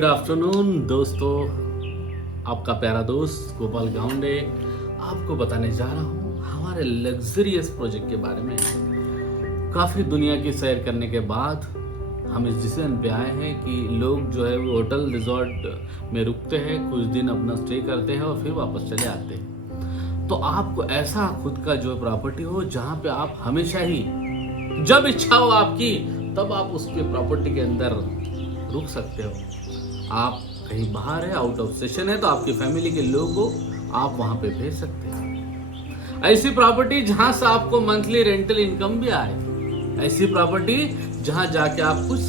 Good afternoon दोस्तों, आपका प्यारा दोस्त गोपाल गाउंडे आपको बताने जा रहा हूँ हमारे लग्जरियस प्रोजेक्ट के बारे में। काफ़ी दुनिया की सैर करने के बाद हम इस डिसीजन पे आए हैं कि लोग जो है वो होटल रिजॉर्ट में रुकते हैं, कुछ दिन अपना स्टे करते हैं और फिर वापस चले आते हैं। तो आपको ऐसा खुद का जो प्रॉपर्टी हो जहाँ पे आप हमेशा ही जब इच्छा हो आपकी तब आप उसके प्रॉपर्टी के अंदर रुक सकते हो। आप कहीं बाहर है, आउट ऑफ सेशन है, तो आपकी फैमिली के लोग को आप वहां पे भेज सकते हैं। ऐसी प्रॉपर्टी जहां से आपको मंथली रेंटल इनकम भी आए, ऐसी प्रॉपर्टी जहां जाके आप बहुत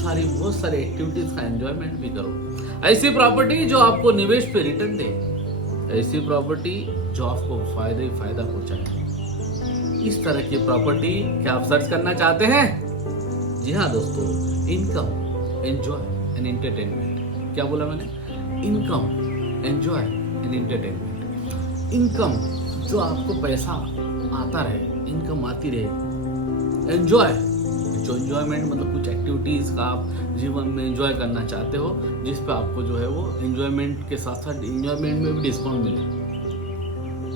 सारी एक्टिविटीज का एंजॉयमेंट भी करो, ऐसी प्रॉपर्टी जो आपको निवेश पे रिटर्न दे, ऐसी प्रॉपर्टी जो आपको फायदा ही फायदा पहुंचाए। इस तरह की प्रॉपर्टी क्या आप सर्च करना चाहते हैं? जी हाँ दोस्तों, इनकम, एंजॉय एंड एंटरटेनमेंट। क्या बोला मैंने? Income, enjoy and entertainment. Income जो आपको पैसा आता रहे, इनकम आती रहे। एंजॉय, जो एंजॉयमेंट मतलब कुछ एक्टिविटीज का आप जीवन में एंजॉय करना चाहते हो, जिस पे आपको जो है वो एंजॉयमेंट के साथ साथ एंजॉयमेंट में भी डिस्काउंट मिले।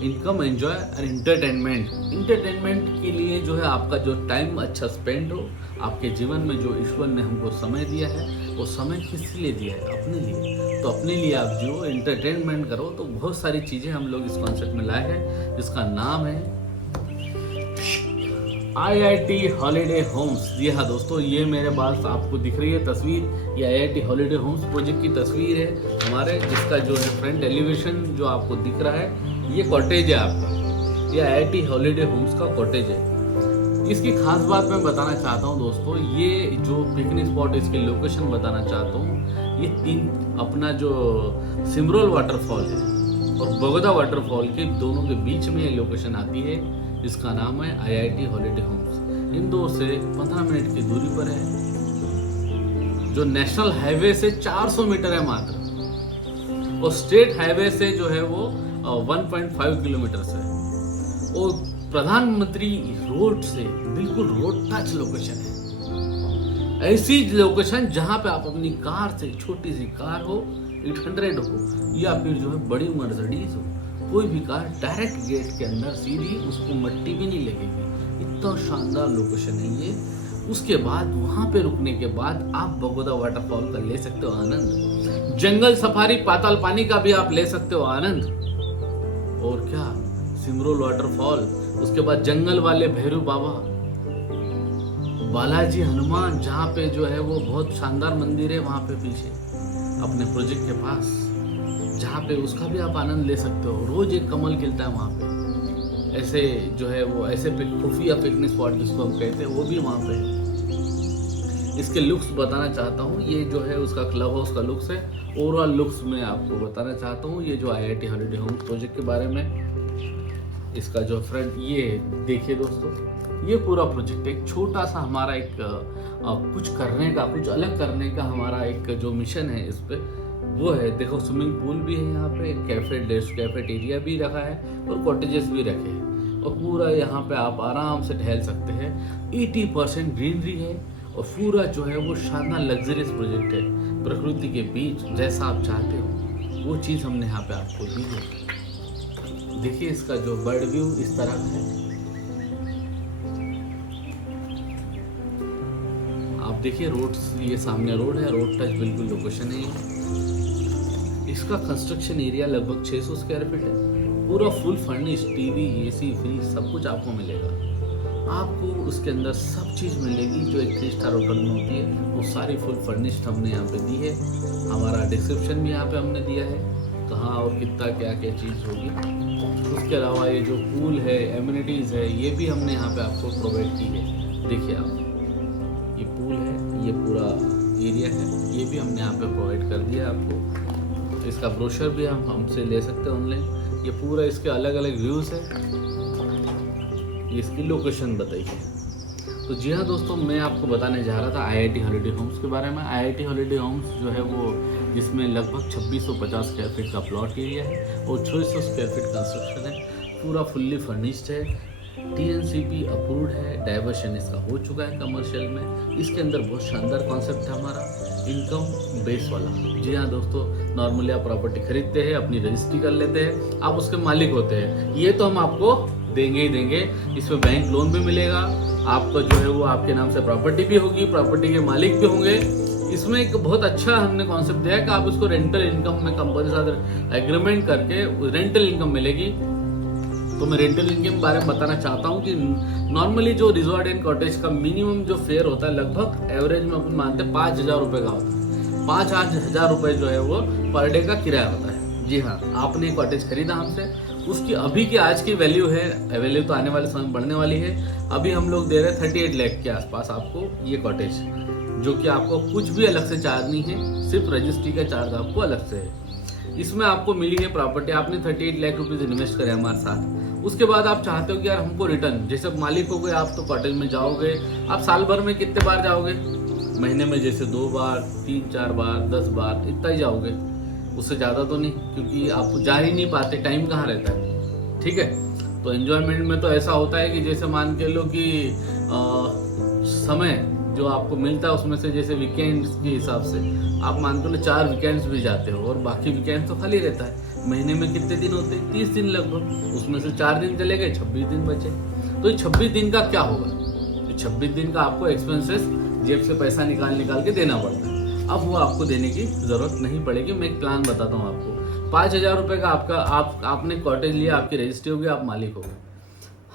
इनकम, एंजॉय और एंटरटेनमेंट। एंटरटेनमेंट के लिए जो है आपका जो टाइम अच्छा स्पेंड हो, आपके जीवन में जो ईश्वर ने हमको समय दिया है, वो समय किस लिए दिया है? अपने लिए। तो अपने लिए आप जो एंटरटेनमेंट करो, तो बहुत सारी चीज़ें हम लोग इस कॉन्सेप्ट में लाए हैं, जिसका नाम है IIT हॉलीडे होम्स। जी हाँ दोस्तों, ये मेरे पास आपको दिख रही है तस्वीर, ये IIT हॉलीडे होम्स प्रोजेक्ट की तस्वीर है हमारे, जिसका जो है फ्रंट एलिवेशन जो आपको दिख रहा है, ये कॉटेज है आपका। ये IIT हॉलीडे होम्स का कॉटेज है। इसकी खास बात मैं बताना चाहता हूँ दोस्तों, ये जो पिकनिक स्पॉट, इसकी लोकेशन बताना चाहता हूँ। ये तीन अपना जो सिमरोल वाटरफॉल है और बगोदा वाटरफॉल के दोनों के बीच में ये लोकेशन आती है, जिसका नाम है IIT हॉलीडे होम्स। इन दो से 15 मिनट की दूरी पर है, जो नेशनल हाईवे से 400 मीटर है मात्र, और स्टेट हाईवे से जो है वो 1.5 किलोमीटर है, और प्रधानमंत्री रोड से बिल्कुल रोड टच लोकेशन है। ऐसी लोकेशन जहां पे आप अपनी कार से, छोटी सी कार हो, 800 हो या फिर जो है बड़ी मर्सिडीज हो, कोई भी कार डायरेक्ट गेट के अंदर सीधी, उसको मट्टी भी नहीं लगेगी। इतना शानदार लोकेशन है ये। उसके बाद वहां पे रुकने के बाद आप बगोदा वाटरफॉल का ले सकते हो आनंद, जंगल सफारी, पाताल पानी का भी आप ले सकते हो आनंद, और क्या सिमरोल वाटरफॉल, उसके बाद जंगल वाले भैरू बाबा, बालाजी हनुमान, जहाँ पे जो है वो बहुत शानदार मंदिर है वहां पे पीछे अपने प्रोजेक्ट के पास, जहाँ पे उसका भी आप आनंद ले सकते हो। रोज एक कमल खिलता है वहां पे। ऐसे जो है वो ऐसे खुफिया पिकनिक स्पॉट जिसको हम कहते हैं, वो भी वहां पे है। इसके लुक्स बताना चाहता हूँ, ये जो है उसका क्लब हाउस का लुक्स है। ओवरऑल लुक्स में आपको बताना चाहता हूँ, ये जो IIT हॉलीडे होम्स प्रोजेक्ट के बारे में। इसका जो फ्रंट, ये देखिए दोस्तों, ये पूरा प्रोजेक्ट एक छोटा सा हमारा एक कुछ करने का, कुछ अलग करने का हमारा एक जो मिशन है इस पे, वो है। देखो, स्विमिंग पूल भी है यहाँ पे, कैफेटेरिया भी रखा है और कॉटेजेस भी रखे हैं, और पूरा यहाँ पे आप आराम से टहल सकते हैं। 80% ग्रीनरी है और पूरा जो है वो शानदार लग्जरियस प्रोजेक्ट है। प्रकृति के बीच जैसा आप चाहते हो वो चीज़ हमने यहाँ पे आपको दी है। देखिए, इसका जो बर्ड व्यू इस तरह है, आप देखिए रोड, ये सामने रोड है, रोड टच बिल्कुल लोकेशन है ये। इसका कंस्ट्रक्शन एरिया लगभग 600 स्क्वायर फीट है। पूरा full furnish, TV, AC, fridge सब कुछ आपको मिलेगा। आपको उसके अंदर सब चीज़ मिलेगी जो एक 3 स्टार होटल में होती है, वो सारी फुल फर्निश्ड हमने यहाँ पे दी है। हमारा डिस्क्रिप्शन भी यहाँ पे हमने दिया है, कहाँ और कितना क्या क्या चीज़ होगी। उसके अलावा ये जो पूल है, एम्यूनिटीज़ है, ये भी हमने यहाँ पे आपको प्रोवाइड की है। देखिए आप, ये पूल है, ये पूरा एरिया है, ये भी हमने यहाँ पे प्रोवाइड कर दिया आपको। इसका ब्रोशर भी हम हमसे ले सकते हैं ऑनलाइन। ये पूरा इसके अलग अलग व्यूज़ है, ये इसकी लोकेशन बताइए। तो जी हाँ दोस्तों, मैं आपको बताने जा रहा था IIT हॉलीडे होम्स के बारे में। IIT हॉलीडे होम्स जो है वो, जिसमें लगभग 2650 स्क्वायर फीट का प्लॉट एरिया है और 600 स्क्वायर फीट कंस्ट्रक्शन है। पूरा फुल्ली फर्निश्ड है, टीएनसीपी अप्रूव्ड है, डाइवर्शन इसका हो चुका है कमर्शियल में। इसके अंदर बहुत शानदार कॉन्सेप्ट है हमारा इनकम बेस वाला। जी हाँ दोस्तों, नॉर्मली आप प्रॉपर्टी खरीदते हैं, अपनी रजिस्ट्री कर लेते हैं, आप उसके मालिक होते हैं। ये तो हम आपको देंगे ही देंगे। इसमें बैंक लोन भी मिलेगा, आपका जो है वो आपके नाम से प्रॉपर्टी भी होगी, प्रॉपर्टी के मालिक भी होंगे। इसमें एक बहुत अच्छा हमने कॉन्सेप्ट दिया है कि आप उसको रेंटल इनकम में कंपनी के साथ एग्रीमेंट करके रेंटल इनकम मिलेगी। तो मैं रेंटल इनकम के बारे में बताना चाहता हूँ कि नॉर्मली जो रिजॉर्ट एंड कॉटेज का मिनिमम जो फेयर होता है लगभग एवरेज में अपन मानते हैं 5,000 रुपये का होता है। 5,000 रुपये जो है वो पर डे का किराया होता है। जी हाँ, आपने कॉटेज खरीदा हमसे, उसकी अभी की आज की वैल्यू है, वैल्यू तो आने वाले समय में बढ़ने वाली है। अभी हम लोग दे रहे हैं 38 लाख के आसपास आपको ये कॉटेज, जो कि आपको कुछ भी अलग से चार्ज नहीं है, सिर्फ रजिस्ट्री का चार्ज आपको अलग से है। इसमें आपको मिली है प्रॉपर्टी, आपने 38 लाख रुपीज इन्वेस्ट करे हमारे साथ। उसके बाद आप चाहते हो कि यार हमको रिटर्न, जैसे मालिक हो गए आप तो कॉटेज में जाओगे, आप साल भर में कितने बार जाओगे? महीने में जैसे 2 बार, 3, 4 बार, 10 बार, इतना ही जाओगे, उससे ज़्यादा तो नहीं, क्योंकि आप जा ही नहीं पाते, टाइम कहाँ रहता है। ठीक है, तो एंजॉयमेंट में तो ऐसा होता है कि जैसे मान के लो कि समय जो आपको मिलता है उसमें से, जैसे वीकेंड्स के हिसाब से आप मान के लो 4 वीकेंड्स भी जाते हो और बाकी वीकेंड तो खाली रहता है। महीने में कितने दिन होते हैं? 30 दिन लगभग, उसमें से 4 दिन चले गए, 26 दिन बचे। तो ये 26 दिन का क्या होगा? तो 26 दिन का आपको एक्सपेंसेस जेब से पैसा निकाल के देना पड़ता है। अब वो आपको देने की जरूरत नहीं पड़ेगी। मैं एक प्लान बताता हूँ आपको। 5,000 रुपये का आपने कॉटेज लिया, आपकी रजिस्ट्री होगी, आप मालिक हो गए।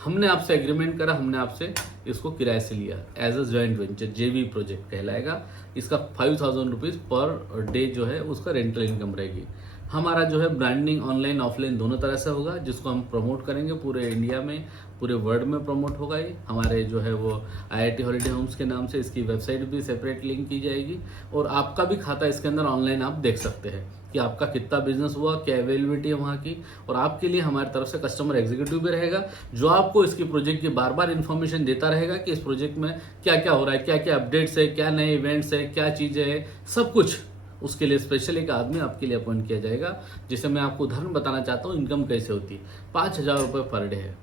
हमने आपसे एग्रीमेंट करा, हमने आपसे इसको किराए से लिया एज अ जॉइंट वेंचर, जेवी प्रोजेक्ट कहलाएगा। इसका 5,000 रुपीज़ पर डे जो है उसका रेंटल इनकम रहेगी। हमारा जो है ब्रांडिंग ऑनलाइन ऑफलाइन दोनों तरह से होगा, जिसको हम प्रमोट करेंगे पूरे इंडिया में, पूरे वर्ल्ड में प्रमोट होगा। ये हमारे जो है वो IIT हॉलीडे होम्स के नाम से इसकी वेबसाइट भी सेपरेट लिंक की जाएगी, और आपका भी खाता इसके अंदर ऑनलाइन आप देख सकते हैं कि आपका कितना बिजनेस हुआ, क्या अवेलेबिलिटी है वहाँ की। और आपके लिए हमारी तरफ से कस्टमर एग्जीक्यूटिव भी रहेगा, जो आपको इसकी प्रोजेक्ट की बार बार इन्फॉर्मेशन देता रहेगा कि इस प्रोजेक्ट में क्या क्या हो रहा है, क्या क्या अपडेट्स है, क्या नए इवेंट्स है, क्या चीज़ें हैं, सब कुछ। उसके लिए स्पेशल एक आदमी आपके लिए अपॉइंट किया जाएगा। जिसे मैं आपको उदाहरण बताना चाहता हूँ इनकम कैसे होती है। 5,000 रुपये पर डे है।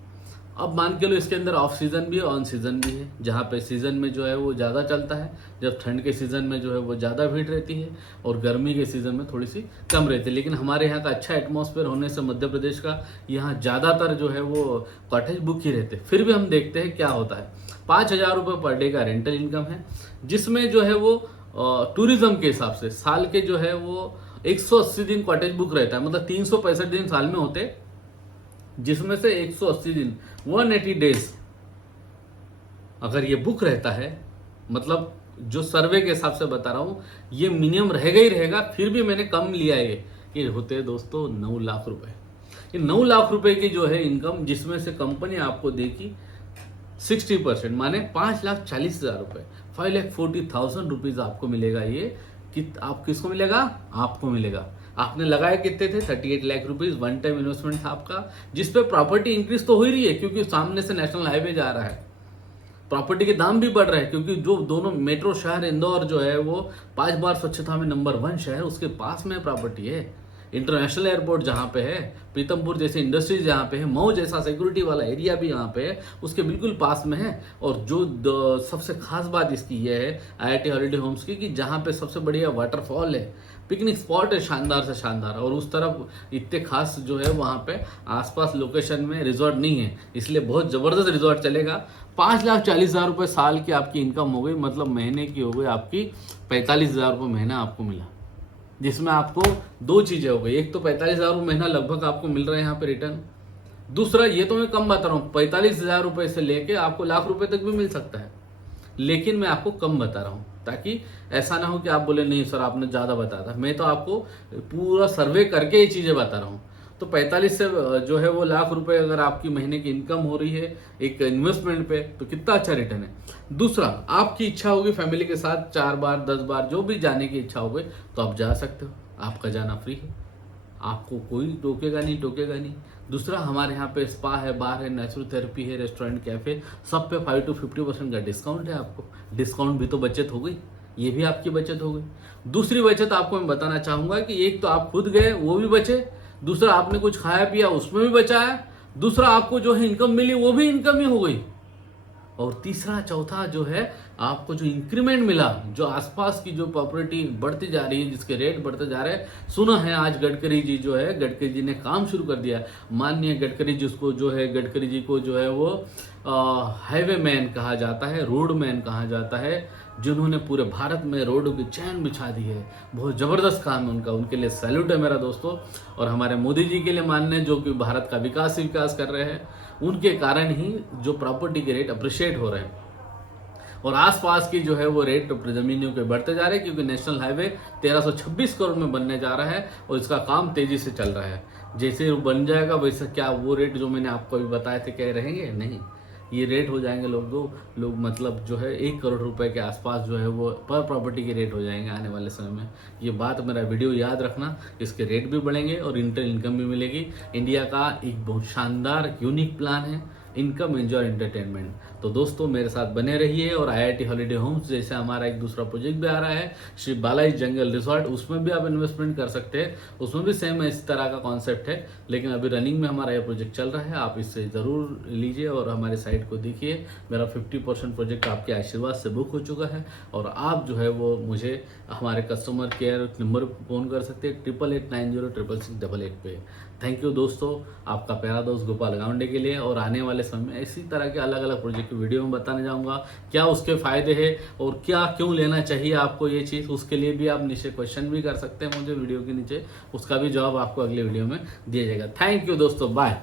अब मान के लो इसके अंदर ऑफ सीजन भी है, ऑन सीजन भी है। जहाँ पे सीजन में जो है वो ज़्यादा चलता है, जब ठंड के सीजन में जो है वो ज़्यादा भीड़ रहती है, और गर्मी के सीजन में थोड़ी सी कम रहती है। लेकिन हमारे यहाँ का अच्छा एटमॉस्फेयर होने से मध्य प्रदेश का, यहाँ ज़्यादातर जो है वो कॉटेज बुक ही रहते हैं। फिर भी हम देखते हैं क्या होता है। 5,000 रुपये पर डे का रेंटल इनकम है, जिसमें जो है वो टूरिज्म के हिसाब से साल के जो है वो 180 दिन कॉटेज बुक रहता है। मतलब 365 दिन साल में होते, जिसमें से 180 दिन 180 डेज अगर ये बुक रहता है, मतलब जो सर्वे के हिसाब से बता रहा हूं, ये मिनिमम रहेगा ही रहेगा। फिर भी मैंने कम लिया है, ये होते हैं दोस्तों 9 लाख रुपए। ये 9 लाख रुपए की जो है इनकम, जिसमें से कंपनी आपको देगी 60%, माने 5,40,000 रुपए, 5,40,000 रुपीज आपको मिलेगा। ये कि आप किसको मिलेगा? आपको मिलेगा। आपने लगाए कितने थे? 38 lakh rupees one time investment था आपका, जिसपे प्रॉपर्टी इंक्रीज तो हो ही रही है, क्योंकि सामने से नेशनल हाईवे जा रहा है, प्रॉपर्टी के दाम भी बढ़ रहे हैं। क्योंकि जो दोनों मेट्रो शहर इंदौर जो है वो 5 बार स्वच्छता में नंबर 1 शहर, उसके पास में प्रॉपर्टी है। इंटरनेशनल एयरपोर्ट जहाँ पे है, प्रीतमपुर जैसे इंडस्ट्रीज जहाँ पे है, मऊ जैसा सिक्योरिटी वाला एरिया भी यहाँ पे है, उसके बिल्कुल पास में है। और जो सबसे खास बात इसकी ये है IIT हॉलीडे होम्स की, कि जहाँ पे सबसे बढ़िया वाटरफॉल है, पिकनिक स्पॉट है शानदार से शानदार, और उस तरफ इतने खास जो है वहाँ पे आसपास लोकेशन में रिजॉर्ट नहीं है, इसलिए बहुत ज़बरदस्त रिजॉर्ट चलेगा। 5,40,000 रुपये साल की आपकी इनकम हो गई, मतलब महीने की हो गई आपकी 45,000 रुपये महीना आपको मिला, जिसमें आपको 2 चीज़ें हो गई। एक तो 45,000 रुपये महीना लगभग आपको मिल रहा है यहाँ पे रिटर्न। दूसरा, ये तो मैं कम बता रहा हूँ, 45,000 रुपये से लेके आपको लाख रुपए तक भी मिल सकता है, लेकिन मैं आपको कम बता रहा हूँ, ताकि ऐसा ना हो कि आप बोले नहीं सर आपने ज़्यादा बताया था। मैं तो आपको पूरा सर्वे करके ये चीज़ें बता रहा हूँ। तो 45 से जो है वो लाख रुपए अगर आपकी महीने की इनकम हो रही है एक इन्वेस्टमेंट पे, तो कितना अच्छा रिटर्न है। दूसरा, आपकी इच्छा होगी फैमिली के साथ 4 बार 10 बार जो भी जाने की इच्छा होगी तो आप जा सकते हो, आपका जाना फ्री है, आपको कोई टोकेगा नहीं। दूसरा, हमारे यहाँ पे स्पा है, बार है, नेचुरल थेरेपी है, रेस्टोरेंट, कैफे, सब पे 5 to 50% का डिस्काउंट है। आपको डिस्काउंट भी तो बचत हो गई, ये भी आपकी बचत हो गई। दूसरी बचत आपको मैं बताना चाहूंगा कि एक तो आप खुद गए वो भी बचे, दूसरा आपने कुछ खाया पिया उसमें भी बचा है, दूसरा आपको जो है इनकम मिली वो भी इनकम ही हो गई। और तीसरा चौथा जो है आपको जो इंक्रीमेंट मिला, जो आसपास की जो प्रॉपर्टी बढ़ती जा रही है, जिसके रेट बढ़ते जा रहे हैं, सुना है आज गडकरी जी जो है, गडकरी जी ने काम शुरू कर दिया। माननीय गडकरी जी उसको जो है, गडकरी जी को जो है वो हाईवे मैन कहा जाता है, रोड मैन कहा जाता है, जिन्होंने पूरे भारत में रोडों की चैन बिछा दी है। बहुत ज़बरदस्त काम है उनका, उनके लिए सैल्यूट है मेरा दोस्तों। और हमारे मोदी जी के लिए माननीय, जो कि भारत का विकास ही विकास कर रहे हैं, उनके कारण ही जो प्रॉपर्टी के रेट अप्रिशिएट हो रहे हैं और आसपास की जो है वो रेट जमीनियों के बढ़ते जा रहे हैं, क्योंकि नेशनल हाईवे 1326 करोड़ में बनने जा रहा है और इसका काम तेजी से चल रहा है। जैसे वो बन जाएगा वैसे क्या वो रेट जो मैंने आपको अभी बताए थे क्या रहेंगे? नहीं, ये रेट हो जाएंगे लोग मतलब जो है 1 करोड़ रुपए के आसपास जो है वो पर प्रॉपर्टी के रेट हो जाएंगे आने वाले समय में। ये बात मेरा वीडियो याद रखना, इसके रेट भी बढ़ेंगे और इनकम भी मिलेगी। इंडिया का एक बहुत शानदार यूनिक प्लान है, इनकम एंजॉय एंटरटेनमेंट। तो दोस्तों मेरे साथ बने रहिए। और IIT हॉलीडे होम्स जैसे हमारा एक दूसरा प्रोजेक्ट भी आ रहा है, श्री बालाजी जंगल रिसोर्ट, उसमें भी आप इन्वेस्टमेंट कर सकते हैं। उसमें भी सेम इस तरह का कॉन्सेप्ट है, लेकिन अभी रनिंग में हमारा ये प्रोजेक्ट चल रहा है। आप इससे ज़रूर लीजिए और हमारे साइट को देखिए। मेरा 50% प्रोजेक्ट आपके आशीर्वाद से बुक हो चुका है और आप जो है वो मुझे हमारे कस्टमर केयर नंबर पर फ़ोन कर सकते हैं 8890666688 पे। थैंक यू दोस्तों, आपका प्यारा दोस्त गोपाल गावंडे के लिए। और आने वाले समय में इसी तरह के अलग अलग प्रोजेक्ट की वीडियो में बताने जाऊंगा, क्या उसके फायदे हैं और क्या क्यों लेना चाहिए आपको ये चीज़। उसके लिए भी आप नीचे क्वेश्चन भी कर सकते हैं मुझे वीडियो के नीचे, उसका भी जवाब आपको अगले वीडियो में दिया जाएगा। थैंक यू दोस्तों, बाय।